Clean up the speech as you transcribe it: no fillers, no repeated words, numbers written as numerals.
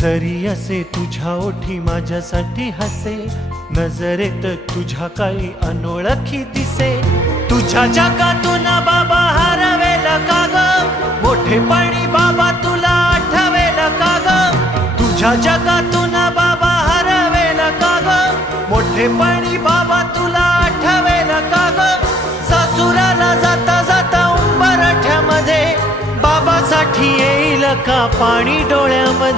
जरी असे तुझ्या ओठी माझ्यासाठी हसे, नजरेत तुझ्या काही अनोळखी दिसे. तुझ्या जगातून बाबा हरवेल का ग, मोठेपणी बाबा तुला आठवेल का ग. तुझ्या जगातून बाबा हरवेल का ग, मोठेपणी बाबा तुला आठवेल का ग. सासुराला जाता जाता उंबरठ्यामध्ये बाबासाठी येईल का पाणी डोळ्यामध्ये.